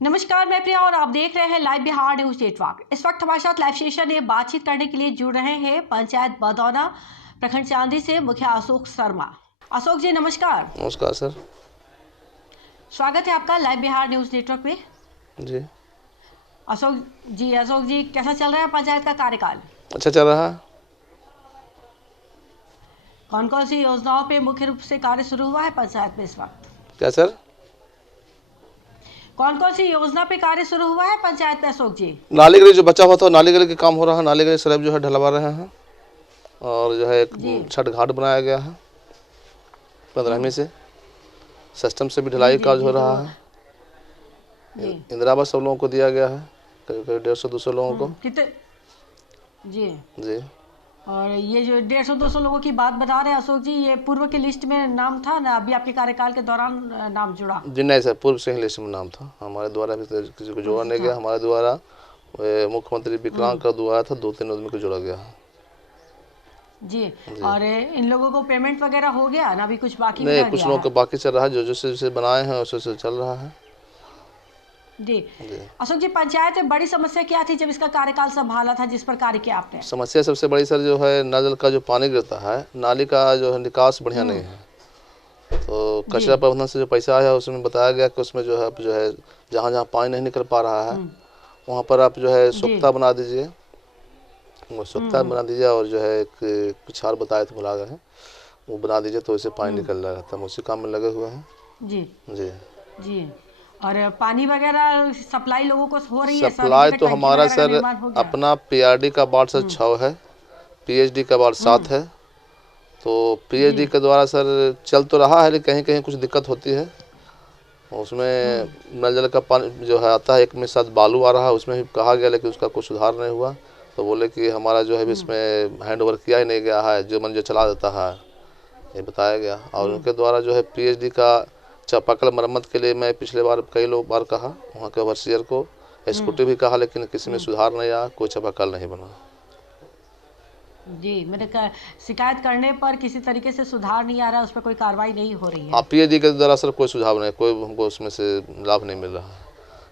नमस्कार, मैं प्रिया और आप देख रहे हैं लाइव बिहार न्यूज नेटवर्क। इस वक्त हमारे साथ लाइव सेशन में बातचीत करने के लिए जुड़ रहे हैं पंचायत बदौना प्रखंड चांदी से मुखिया अशोक शर्मा। अशोक जी नमस्कार। नमस्कार सर। स्वागत है आपका लाइव बिहार न्यूज नेटवर्क में। जी अशोक जी कैसा चल रहा है पंचायत का कार्यकाल? अच्छा चल रहा है। कौन कौन सी योजनाओं पे मुख्य रूप से कार्य शुरू हुआ है पंचायत में इस वक्त? क्या सर? कौन कौन सी योजना पे कार्य शुरू हुआ है पंचायत में अशोक जी? नाली गली जो बचा हुआ था नाली गली के काम हो रहा है। नाली गली स्लैब जो है ढलवा रहे हैं और जो है एक छठ घाट बनाया गया है 15वीं से। सिस्टम से भी ढलाई कार्य हो रहा है। इंदिरा आवास सब लोगों को दिया गया है, करीब करीब 150-200 लोगों को। कितने? जी जी। और ये जो 150-200 लोगों की बात बता रहे हैं अशोक जी, ये पूर्व की लिस्ट में नाम था ना, अभी आपके कार्यकाल के दौरान नाम जुड़ा? जी नहीं सर, पूर्व से ही लिस्ट में नाम था। हमारे द्वारा भी किसी को जोड़ा नहीं गया। हमारे द्वारा मुख्यमंत्री विकलांग का दुआ था, 2-3 आदमी को जोड़ा गया है। जी। और इन लोगों को पेमेंट वगैरह हो गया ना, अभी कुछ बाकी नहीं, रह कुछ गया लोगों है? को बाकी चल रहा है। जो से बनाए हैं उसे चल रहा है। जी अशोक जी, पंचायत में बड़ी समस्या क्या थी जब इसका कार्यकाल संभाला था, जिस पर कार्य किया आपने? समस्या सबसे बड़ी सर जो है नल का जो पानी गिरता है, नाली का जो है निकास बढ़िया नहीं है। तो कचरा प्रबंधन से जो पैसा आया उसमें बताया गया कि उसमें जो है जहाँ जहाँ पानी नहीं निकल पा रहा है वहाँ पर आप जो है सोख्ता बना दीजिए। वो सोख्ता बना दीजिए और जो है एक कुछ और बताए थे, भुला गए हैं, वो बना दीजिए तो उससे पानी निकल रहा रहता है। हम उसी काम में लगे हुए हैं। जी जी जी। और पानी वगैरह सप्लाई लोगों को हो रही है? सप्लाई तो हमारा सर अपना पीआरडी का वार्ड सर 6 है, पीएचडी का वार्ड 7 है। तो पीएचडी के द्वारा सर चल तो रहा है, लेकिन कहीं कहीं कुछ दिक्कत होती है। उसमें नल जल का पानी जो है आता है, एक में साथ बालू आ रहा है, उसमें भी कहा गया लेकिन उसका कुछ सुधार नहीं हुआ। तो बोले कि हमारा जो है इसमें हैंड ओवर किया ही नहीं गया है, जो मन जो चला देता है, ये बताया गया। और उनके द्वारा जो है पीएचडी का चापाकल मरम्मत के लिए मैं पिछले बार कई बार कहा, वहाँ के ओवरसीयर को स्कूटी भी कहा, लेकिन किसी में सुधार नहीं आया, कोई चापाकल नहीं बना। जी, मैंने शिकायत करने पर किसी तरीके से सुधार नहीं आ रहा है, उस पर कोई कार्रवाई नहीं हो रही है? आप पीएचडी के द्वारा सर कोई सुझाव नहीं, कोई हमको उसमें से लाभ नहीं मिल रहा है।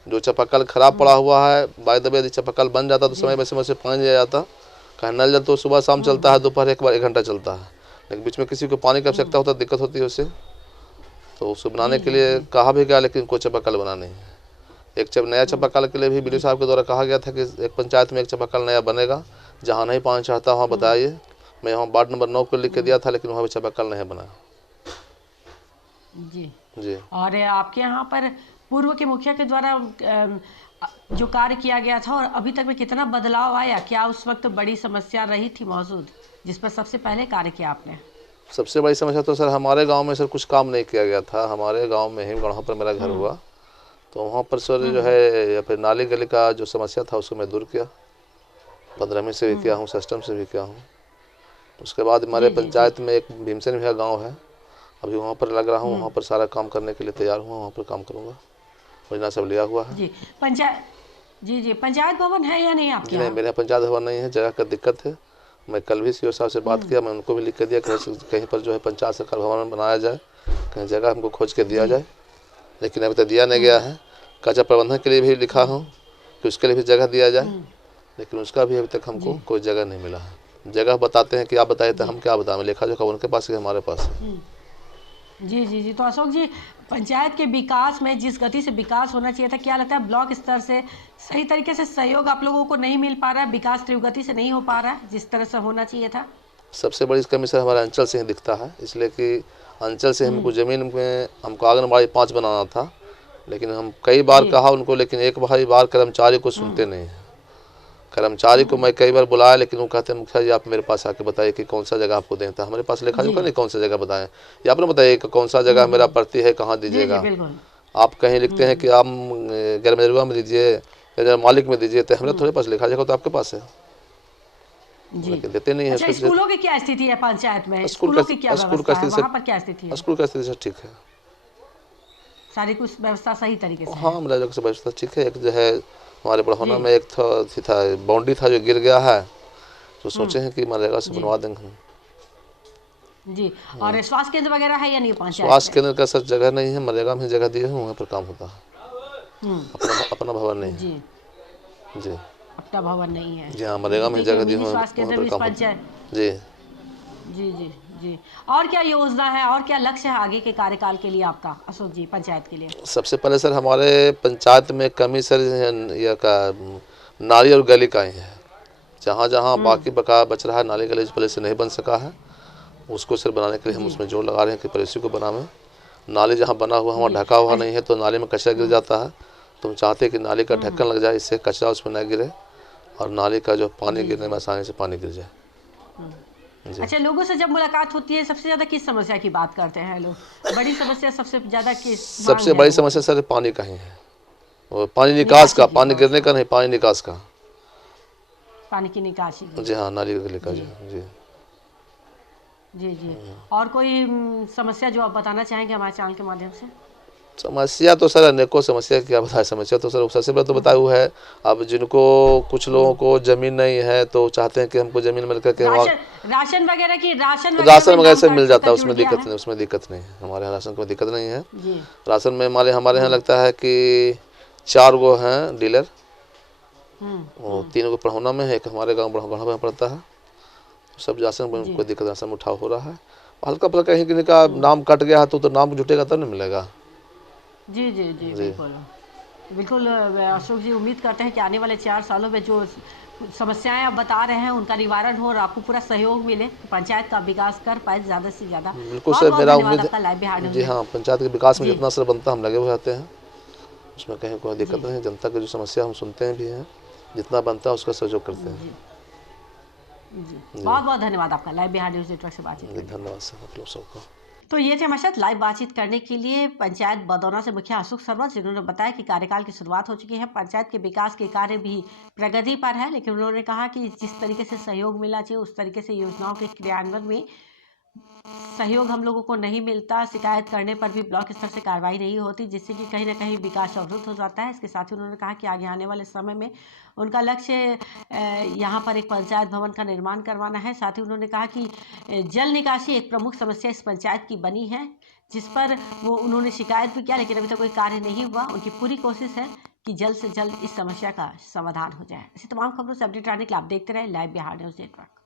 जो चापाकल खराब पड़ा हुआ है, बाय द वे यदि चापाकल बन जाता तो समय से पानी आ जाता। कहीं नल जल तो सुबह शाम चलता है, दोपहर एक बार 1 घंटा चलता है, लेकिन बीच में किसी को पानी की आवश्यकता होता है, दिक्कत होती है उससे। तो उसको बनाने के लिए कहा भी गया, लेकिन कोई चापाकल बना नहीं है। एक नया चापाकल के लिए भी बीडीओ साहब के द्वारा कहा गया था कि एक पंचायत में एक चापाकल नया बनेगा, जहाँ नहीं पानी चाहता वहाँ बताइए। मैं वहाँ वार्ड नंबर 9 को लिख के दिया था, लेकिन वहाँ भी चापाकल नहीं बना। जी जी। और आपके यहाँ पर पूर्व के मुखिया के द्वारा जो कार्य किया गया था और अभी तक में कितना बदलाव आया? क्या उस वक्त बड़ी समस्या रही थी मौजूद, जिस पर सबसे पहले कार्य किया आपने? सबसे बड़ी समस्या तो सर हमारे गांव में सर कुछ काम नहीं किया गया था। हमारे गांव में हिमगढ़ पर मेरा घर हुआ, तो वहाँ पर सर जो है या फिर नाली गली का जो समस्या था उसको मैं दूर किया। 15वीं से भी किया हूँ, सिस्टम से भी किया हूँ। उसके बाद हमारे पंचायत में एक भीमसेन भैया गाँव है, अभी वहाँ पर लग रहा हूँ, वहाँ पर सारा काम करने के लिए तैयार हुआ, वहाँ पर काम करूँगा। योजना सब लिया हुआ है। जी पंचायत भवन है या नहीं आपके? नहीं, मेरे पंचायत भवन नहीं है, जगह का दिक्कत है। मैं कल भी सीओ साहब से बात किया, मैं उनको भी लिख के दिया कहीं पर जो है पंचायत सरकार भवन बनाया जाए, कहीं जगह हमको खोज के दिया जाए, लेकिन अभी तक दिया नहीं गया है। कचरा प्रबंधन के लिए भी लिखा हूँ कि उसके लिए भी जगह दिया जाए, लेकिन उसका भी अभी तक हमको कोई जगह नहीं मिला है। जगह बताते हैं कि आप बताइए, तो हम क्या बताएं, लेखा जोखा उनके पास ही हमारे पास है। जी। तो अशोक जी, पंचायत के विकास में जिस गति से विकास होना चाहिए था, क्या लगता है ब्लॉक स्तर से सही तरीके से सहयोग आप लोगों को नहीं मिल पा रहा है? विकास तीव्र गति से नहीं हो पा रहा है जिस तरह से होना चाहिए था? सबसे बड़ी कमी सर हमारे अंचल से ही दिखता है, इसलिए कि अंचल से हमको ज़मीन में हमको आंगनबाड़ी 5 बनाना था, लेकिन हम कई बार कहा उनको, लेकिन एक बार कर्मचारी को सुनते नहीं हैं। कर्मचारी को मैं कई बार बुलाया, लेकिन वो कहते हैं मुखिया जी आप मेरे पास आके बताइए कि कौन सा जगह आपको देना था। हमारे पास लेखा जोखा नहीं, कौन सा जगह बताएं, या आपने बताइए कि कौन सा जगह मेरा पड़ती है, कहाँ दीजिएगा। आप कहीं लिखते हैं कि आप गैरमजरुआ में दीजिए या मालिक में दीजिए, तो हमारे थोड़े पास लेखा जोखा तो आपके पास है, लेकिन देते नहीं है। अच्छा, स्कूलों की क्या स्थिति है पंचायत में? स्कूल का स्थिति है सर ठीक है, सारी कुछ व्यवस्था सही तरीके से? हाँ, मेरा जगह से व्यवस्था ठीक है। एक जो है हमारे बढ़ौना में एक था बाउंड्री था जो गिर गया है, तो सोचे हैं कि मनरेगा से बनवा देंगे। जी। और स्वास्थ्य केंद्र वगैरह है या नहीं पंचायत? स्वास्थ्य केंद्र का सर जगह नहीं है, मनरेगा में जगह दी है, वहाँ पर काम होता है। अपना भवन नहीं है। जी जी अपना भवन नहीं है। जी हाँ, मनरेगा में देखिए, जगह दी मिनी हुई स्वास्थ्य केंद्र वहाँ में पर इस काम होता पंचायत। है। जी जी जी जी। और क्या योजना है और क्या लक्ष्य है आगे के कार्यकाल के लिए आपका अशोक जी, पंचायत के लिए? सबसे पहले सर हमारे पंचायत में कमी सर यह का नाली और गली का ही है। जहाँ जहाँ बाकी बका बच रहा है, नाली गली पहले से नहीं बन सका है, उसको सर बनाने के लिए हम जी उसमें जोर लगा रहे हैं कि पहले उसी को बनावें। नाली जहाँ बना हुआ है वहाँ जी। ढका हुआ नहीं है, तो नाली में कचरा गिर जाता है। तो हम चाहते हैं कि नाली का ढक्कन लग जाए, इससे कचरा उसमें न गिरे और नाली का जो पानी गिरने में आसानी से पानी गिर जाए। जी अच्छा, लोगों से जब मुलाकात होती है सबसे ज्यादा किस समस्या की बात करते हैं लोग? बड़ी समस्या सबसे ज्यादा किस मांग सबसे है बड़ी लोगों समस्या की? सर पानी का ही है, और पानी निकास निकासी का, की पानी गिरने समस्या, का नहीं, पानी निकास का। पानी की निकासी की। जी हाँ, नाली गली का। जी जी जी जी। और कोई समस्या जो आप बताना चाहेंगे हमारे चैनल के माध्यम से? समस्या तो सर अनेकों समस्या क्या बताए। समस्या तो सर सबसे पहले तो बताया हुआ है। अब जिनको कुछ लोगों को ज़मीन नहीं है तो चाहते हैं कि हमको ज़मीन मिल करके राशन वगैरह राशन में वगैरह नाम से मिल जाता है, जुड़ उसमें गया दिक्कत है। नहीं, उसमें दिक्कत नहीं है। हमारे यहाँ राशन की दिक्कत नहीं है। जी राशन में हमारे यहाँ लगता है कि 4 गो हैं डीलर, वो 3 गो पढ़ौना में है, एक हमारे गाँव बढ़ा में पड़ता है। सब राशन में जी कोई दिक्कत, राशन में उठाव हो रहा है। हल्का फुल्का कहीं किसी का नाम कट गया है तो नाम जुटेगा तब नहीं मिलेगा। जी जी जी जी बिल्कुल बिल्कुल। अशोक जी, उम्मीद करते हैं कि आने वाले 4 सालों में जो समस्याएं आप बता रहे हैं उनका निवारण हो और आपको पूरा सहयोग मिले, पंचायत का विकास कर पाए ज़्यादा से ज़्यादा। बिल्कुल बहुत सर, बहुत मेरा धन्यवाद उम्मीद आपका लाइव बिहार न्यूज़ जी में। हाँ, पंचायत के विकास में जी जितना सर बनता हम लगे हुए रहते हैं, उसमें कहीं कोई दिक्कत जी नहीं है। जनता की जो समस्या हम सुनते हैं भी हैं, जितना बनता है उसका सहयोग करते हैं। जी जी। बहुत बहुत धन्यवाद आपका लाइव बिहार न्यूज़ नेटवर्क से बातचीत जी करने के लिए। धन्यवाद सर आप लोग सबको। तो ये थे हमारे साथ लाइव बातचीत करने के लिए पंचायत बदौना से मुखिया अशोक शर्मा, जिन्होंने बताया कि कार्यकाल की शुरुआत हो चुकी है, पंचायत के विकास के कार्य भी प्रगति पर है, लेकिन उन्होंने कहा कि जिस तरीके से सहयोग मिलना चाहिए उस तरीके से योजनाओं के क्रियान्वयन में सहयोग हम लोगों को नहीं मिलता। शिकायत करने पर भी ब्लॉक स्तर से कार्रवाई नहीं होती, जिससे कि कहीं ना कहीं विकास अवरुद्ध हो जाता है। इसके साथ ही उन्होंने कहा कि आगे आने वाले समय में उनका लक्ष्य यहाँ पर एक पंचायत भवन का निर्माण करवाना है। साथ ही उन्होंने कहा कि जल निकासी एक प्रमुख समस्या इस पंचायत की बनी है, जिस पर वो उन्होंने शिकायत भी किया, लेकिन अभी तक कोई कार्य नहीं हुआ। उनकी पूरी कोशिश है कि जल्द से जल्द इस समस्या का समाधान हो जाए। ऐसी तमाम खबरों से अपडेट रहने के लिए आप देखते रहे लाइव बिहार न्यूज़ नेटवर्क।